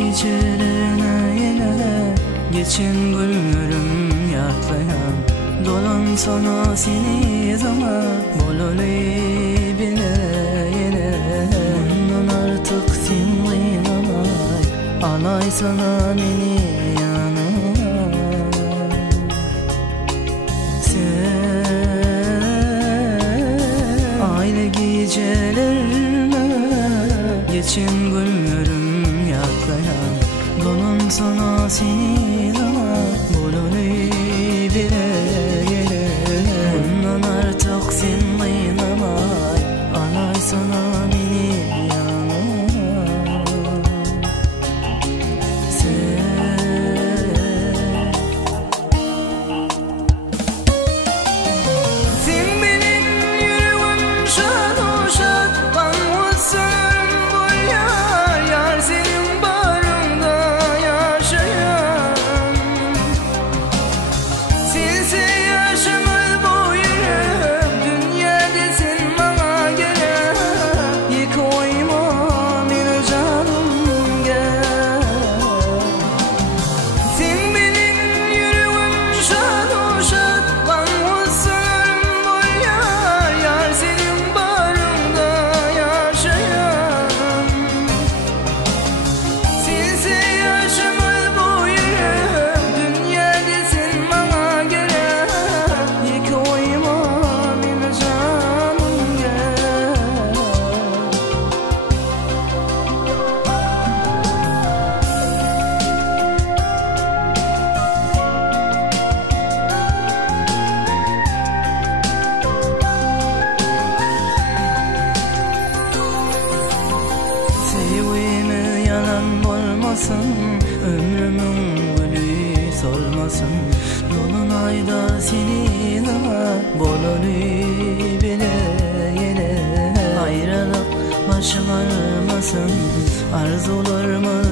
gecelerine yine geçen günlerim yatlayan dolan sana seni zaman bololi bile yine bundan artık senli alay sana beni yanına sen aile gecelerine geçen günlerim yatlayan dolan sana seni zaman bololi bile yine bundan artık senli alay sana beni ömrümün gülü solmasın dolunayda seni bololi bile yine ayrılık başım ağrımasın arzularımı